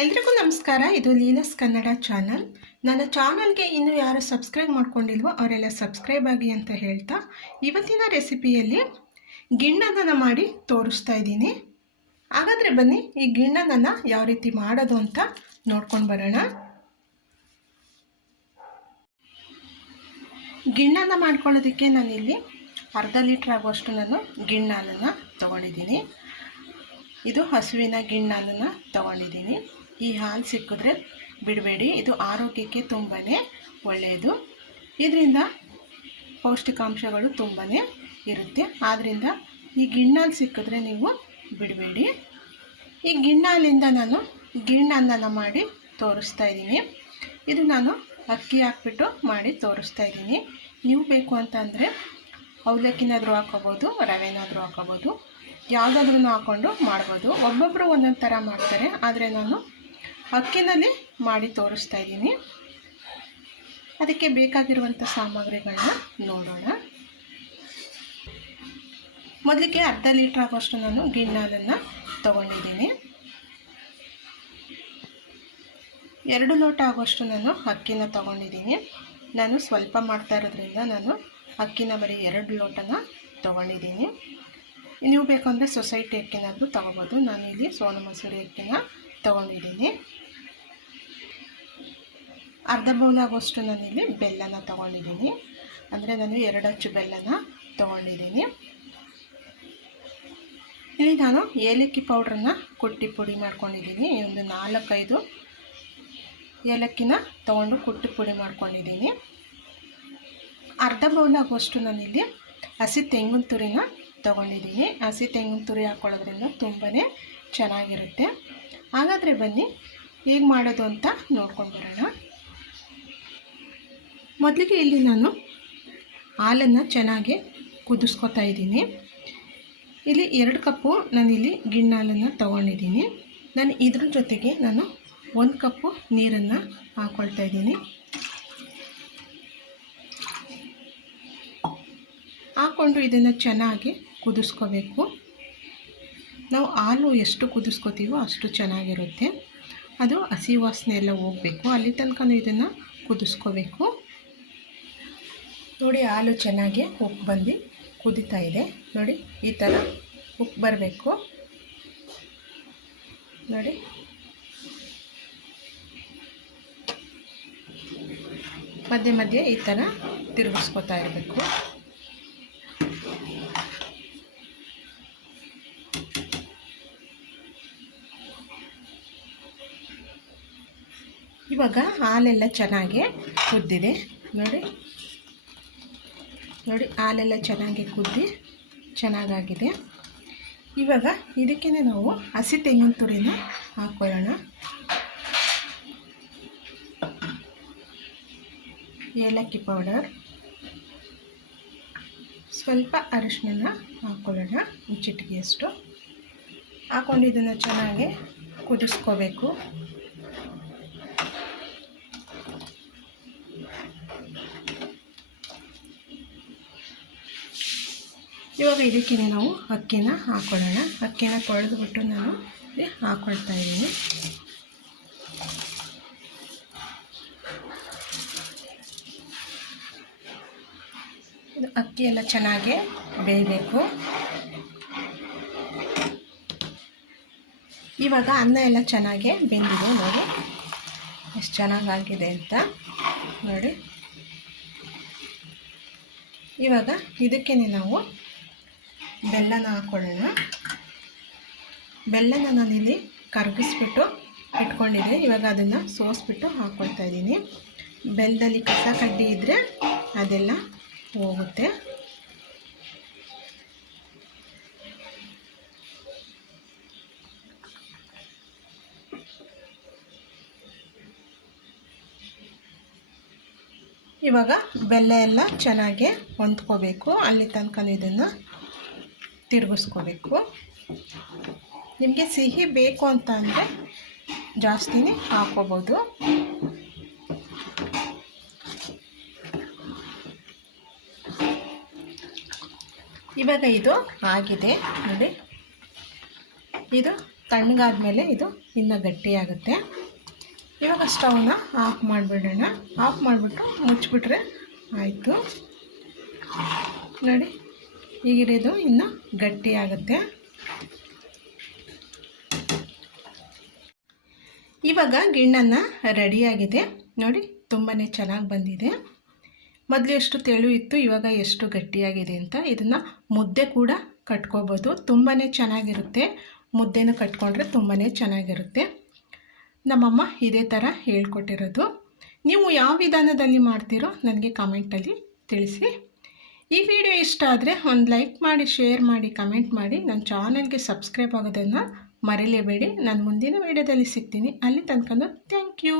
ಎಲ್ರಿಗೂ ನಮಸ್ಕಾರ. ಇದು ಲೀಲಸ್ ಕನ್ನಡ ಚಾನಲ್. ನನ್ನ ಚಾನಲ್ಗೆ ಇನ್ನೂ ಯಾರು ಸಬ್ಸ್ಕ್ರೈಬ್ ಮಾಡ್ಕೊಂಡಿಲ್ವೋ ಅವರೆಲ್ಲ ಸಬ್ಸ್ಕ್ರೈಬ್ ಆಗಿ ಅಂತ ಹೇಳ್ತಾ ಇವತ್ತಿನ ರೆಸಿಪಿಯಲ್ಲಿ ಗಿಣ್ಣನನ್ನು ಮಾಡಿ ತೋರಿಸ್ತಾ ಇದ್ದೀನಿ. ಹಾಗಾದರೆ ಬನ್ನಿ, ಈ ಗಿಣ್ಣನನ್ನು ಯಾವ ರೀತಿ ಮಾಡೋದು ಅಂತ ನೋಡ್ಕೊಂಡು ಬರೋಣ. ಗಿಣ್ಣನ ಮಾಡ್ಕೊಳ್ಳೋದಕ್ಕೆ ನಾನಿಲ್ಲಿ ಅರ್ಧ ಲೀಟ್ರ್ ಆಗುವಷ್ಟು ನಾನು ಗಿಣ್ಣನನ್ನು ತೊಗೊಂಡಿದ್ದೀನಿ. ಇದು ಹಸುವಿನ ಗಿಣ್ಣನನ್ನು ತೊಗೊಂಡಿದ್ದೀನಿ. ಈ ಹಾಲು ಸಿಕ್ಕಿದ್ರೆ ಬಿಡಬೇಡಿ. ಇದು ಆರೋಗ್ಯಕ್ಕೆ ತುಂಬಾ ಒಳ್ಳೆಯದು ಇದರಿಂದ ಪೌಷ್ಟಿಕಾಂಶಗಳು ತುಂಬಾ ಇರುತ್ತೆ. ಆದ್ದರಿಂದ ಈ ಗಿಣ್ಣಾಲು ಸಿಕ್ಕಿದ್ರೆ ನೀವು ಬಿಡಬೇಡಿ. ಈ ಗಿಣ್ಣಾಲಿಂದ ನಾನು ಗಿಣ್ಣನ್ನ ಮಾಡಿ ತೋರಿಸ್ತಾ ಇದ್ದೀನಿ. ಇದು ನಾನು ಅಕ್ಕಿ ಹಾಕ್ಬಿಟ್ಟು ಮಾಡಿ ತೋರಿಸ್ತಾ ಇದ್ದೀನಿ. ನೀವು ಬೇಕು ಅಂತಂದರೆ ಅವಲಕ್ಕಿನಾದರೂ ಹಾಕೋಬೋದು, ರವೆನಾದರೂ ಹಾಕೋಬೋದು ಯಾವುದಾದ್ರೂ ಹಾಕ್ಕೊಂಡು ಮಾಡ್ಬೋದು. ಒಬ್ಬೊಬ್ಬರು ಒಂದೊಂದು ಥರ ಮಾಡ್ತಾರೆ. ಆದರೆ ನಾನು ಅಕ್ಕಿನಲ್ಲಿ ಮಾಡಿ ತೋರಿಸ್ತಾ ಇದ್ದೀನಿ. ಅದಕ್ಕೆ ಬೇಕಾಗಿರುವಂಥ ಸಾಮಗ್ರಿಗಳನ್ನ ನೋಡೋಣ. ಮೊದಲಿಗೆ ಅರ್ಧ ಲೀಟ್ರ್ ಆಗೋಷ್ಟು ನಾನು ಗಿಣ್ಣಾಲನ್ನು ತೊಗೊಂಡಿದ್ದೀನಿ. ಎರಡು ಲೋಟ ಆಗೋಷ್ಟು ನಾನು ಅಕ್ಕಿನ ತೊಗೊಂಡಿದ್ದೀನಿ. ನಾನು ಸ್ವಲ್ಪ ಮಾಡ್ತಾ ಇರೋದ್ರಿಂದ ನಾನು ಅಕ್ಕಿನ ಬರೀ ಎರಡು ಲೋಟನ ತೊಗೊಂಡಿದ್ದೀನಿ. ನೀವು ಬೇಕಂದರೆ ಸೊಸೈಟಿ ಅಕ್ಕಿನಾದರೂ ತೊಗೋಬೋದು. ನಾನು ಇಲ್ಲಿ ಸೋನ ಮಸೂರಿ ಅಕ್ಕಿನ ತೊಗೊಂಡಿದ್ದೀನಿ. ಅರ್ಧ ಬೌಲ್ ಆಗೋಷ್ಟು ನಾನಿಲ್ಲಿ ಬೆಲ್ಲನ ತೊಗೊಂಡಿದ್ದೀನಿ. ಅಂದರೆ ನಾನು ಎರಡು ಅಚ್ಚು ಬೆಲ್ಲನ ತೊಗೊಂಡಿದ್ದೀನಿ. ಇಲ್ಲಿ ನಾನು ಏಲಕ್ಕಿ ಪೌಡ್ರನ್ನ ಕುಟ್ಟಿ ಪುಡಿ ಮಾಡ್ಕೊಂಡಿದ್ದೀನಿ. ಒಂದು ನಾಲ್ಕೈದು ಏಲಕ್ಕಿನ ತೊಗೊಂಡು ಕುಟ್ಟಿ ಪುಡಿ ಮಾಡ್ಕೊಂಡಿದ್ದೀನಿ. ಅರ್ಧ ಬೌಲ್ ಆಗೋಷ್ಟು ನಾನಿಲ್ಲಿ ಹಸಿ ತೆಂಗಿನ ತುರಿನ ತೊಗೊಂಡಿದ್ದೀನಿ. ಹಸಿ ತೆಂಗಿನ ತುರಿ ಹಾಕ್ಕೊಳ್ಳೋದ್ರಿಂದ ತುಂಬಾ ಚೆನ್ನಾಗಿರುತ್ತೆ. ಹಾಗಾದರೆ ಬನ್ನಿ, ಹೇಗೆ ಮಾಡೋದು ಅಂತ ನೋಡ್ಕೊಂಡು ಬರೋಣ. ಮೊದಲಿಗೆ ಇಲ್ಲಿ ನಾನು ಹಾಲನ್ನು ಚೆನ್ನಾಗಿ ಕುದಿಸ್ಕೊತಾ ಇದ್ದೀನಿ. ಇಲ್ಲಿ ಎರಡು ಕಪ್ಪು ನಾನಿಲ್ಲಿ ಗಿಣ್ಣಾಲನ್ನು ತೊಗೊಂಡಿದ್ದೀನಿ. ನಾನು ಇದ್ರ ಜೊತೆಗೆ ನಾನು ಒಂದು ಕಪ್ಪು ನೀರನ್ನು ಹಾಕ್ಕೊಳ್ತಾ ಇದ್ದೀನಿ. ಹಾಕ್ಕೊಂಡು ಇದನ್ನು ಚೆನ್ನಾಗಿ ಕುದಿಸ್ಕೋಬೇಕು. ನಾವು ಹಾಲು ಎಷ್ಟು ಕುದಿಸ್ಕೋತೀವೋ ಅಷ್ಟು ಚೆನ್ನಾಗಿರುತ್ತೆ. ಅದು ಹಸಿ ವಾಸನೆ ಎಲ್ಲ ಹೋಗಬೇಕು. ಅಲ್ಲಿ ತನಕ ಇದನ್ನು ಕುದಿಸ್ಕೋಬೇಕು. ನೋಡಿ, ಹಾಲು ಚೆನ್ನಾಗಿ ಉಪ್ಪು ಬಂದು ಕುದೀತಾ ಇದೆ. ನೋಡಿ, ಈ ಥರ ಉಪ್ಪು ಬರಬೇಕು. ನೋಡಿ. ಮಧ್ಯೆ ಮಧ್ಯೆ ಈ ಥರ ತಿರುಗಿಸ್ಕೊತಾ ಇರಬೇಕು. ಇವಾಗ ಹಾಲೆಲ್ಲ ಚೆನ್ನಾಗಿ ಕುದ್ದಿದೆ. ನೋಡಿ. ನೋಡಿ, ಹಾಲೆಲ್ಲ ಚೆನ್ನಾಗಿ ಕುದ್ದಿ ಚೆನ್ನಾಗಾಗಿದೆ. ಇವಾಗ ಇದಕ್ಕೇ ನಾವು ಹಸಿ ತೆಂಗಿನ ತುರಿನ ಹಾಕ್ಕೊಳ್ಳೋಣ ಏಲಕ್ಕಿ ಪೌಡರ್. ಸ್ವಲ್ಪ ಅರಿಶಿನ ಹಾಕ್ಕೊಳ್ಳೋಣ ಚಿಟಿಕೆಯಷ್ಟು ಹಾಕ್ಕೊಂಡು ಇದನ್ನು ಚೆನ್ನಾಗಿ ಕುದಿಸ್ಕೋಬೇಕು. ಇವಾಗ ಇದಕ್ಕೆ ನಾವು ಅಕ್ಕಿನ ಹಾಕ್ಕೊಳ್ಳೋಣ ಅಕ್ಕಿನ ತೊಳೆದುಬಿಟ್ಟು ನಾನು ಇಲ್ಲಿ ಹಾಕ್ಕೊಳ್ತಾ ಇದ್ದೀನಿ. ಇದು ಅಕ್ಕಿ ಎಲ್ಲ ಚೆನ್ನಾಗಿ ಬೇಯಬೇಕು. ಇವಾಗ ಅನ್ನ ಎಲ್ಲ ಚೆನ್ನಾಗಿ ಬೆಂದಿದೆ ನೋಡಿ. ಎಷ್ಟು ಚೆನ್ನಾಗಾಗಿದೆ ಅಂತ ನೋಡಿ. ಇವಾಗ ಇದಕ್ಕೇ ನಾವು ಬೆಲ್ಲನ ಹಾಕ್ಕೊಳ್ಳೋಣ ಬೆಲ್ಲನ ನಾನಿಲ್ಲಿ ಕರಗಿಸ್ಬಿಟ್ಟು ಇಟ್ಕೊಂಡಿದ್ದೆ ಇವಾಗ ಅದನ್ನು ಸೋಸ್ಬಿಟ್ಟು ಹಾಕ್ಕೊಳ್ತಾ ಇದ್ದೀನಿ. ಬೆಲ್ಲದಲ್ಲಿ ಕಸ ಕಡ್ಡಿ ಇದ್ದರೆ ಅದೆಲ್ಲ ಹೋಗುತ್ತೆ. ಇವಾಗ ಬೆಲ್ಲ ಎಲ್ಲ ಚೆನ್ನಾಗಿ ಹೊಂದ್ಕೋಬೇಕು. ಅಲ್ಲಿ ತನಕ ಇದನ್ನು ತಿರುಗಿಸ್ಕೋಬೇಕು. ನಿಮಗೆ ಸಿಹಿ ಬೇಕು ಅಂತ ಅಂದರೆ ಜಾಸ್ತಿನೇ ಹಾಕೋಬೋದು ಇವಾಗ ಇದು ಆಗಿದೆ. ನೋಡಿ. ಇದು ತಣ್ಣಗಾದ್ಮೇಲೆ ಇದು ಇನ್ನೂ ಗಟ್ಟಿಯಾಗುತ್ತೆ. ಇವಾಗ ಸ್ಟವ್ನ ಆಫ್ ಮಾಡಿಬಿಡೋಣ. ಆಫ್ ಮಾಡಿಬಿಟ್ಟು ಮುಚ್ಚಿಬಿಟ್ರೆ ಆಯಿತು. ನೋಡಿ. ಈಗಿರೋದು ಇನ್ನು ಗಟ್ಟಿಯಾಗುತ್ತೆ ಇವಾಗ ಗಿಣ್ಣನ್ನು ರೆಡಿಯಾಗಿದೆ ನೋಡಿ ತುಂಬಾ ಚೆನ್ನಾಗಿ ಬಂದಿದೆ. ಮೊದಲು ಎಷ್ಟು ತೆಳು ಇತ್ತು, ಇವಾಗ ಎಷ್ಟು ಗಟ್ಟಿಯಾಗಿದೆ ಅಂತ ಇದನ್ನು ಮುದ್ದೆ ಕೂಡ ಕಟ್ಕೋಬೋದು. ತುಂಬಾ ಚೆನ್ನಾಗಿರುತ್ತೆ. ಮುದ್ದೆನೂ ಕಟ್ಕೊಂಡ್ರೆ ತುಂಬಾ ಚೆನ್ನಾಗಿರುತ್ತೆ. ನಮ್ಮಮ್ಮ ಇದೇ ಥರ ಹೇಳ್ಕೊಟ್ಟಿರೋದು. ನೀವು ಯಾವ ವಿಧಾನದಲ್ಲಿ ಮಾಡ್ತೀರೋ, ನನಗೆ ಕಾಮೆಂಟಲ್ಲಿ ತಿಳಿಸಿ. ಈ ವಿಡಿಯೋ ಇಷ್ಟ ಆದರೆ ಒಂದು ಲೈಕ್ ಮಾಡಿ, ಶೇರ್ ಮಾಡಿ, ಕಮೆಂಟ್ ಮಾಡಿ. ನನ್ನ ಚಾನಲ್ಗೆ ಸಬ್ಸ್ಕ್ರೈಬ್ ಆಗೋದನ್ನು ಮರೀಲೇಬೇಡಿ. ನಾನು ಮುಂದಿನ ವೀಡಿಯೋದಲ್ಲಿ ಸಿಗ್ತೀನಿ. ಅಲ್ಲಿ ತನಕ ಥ್ಯಾಂಕ್ ಯು.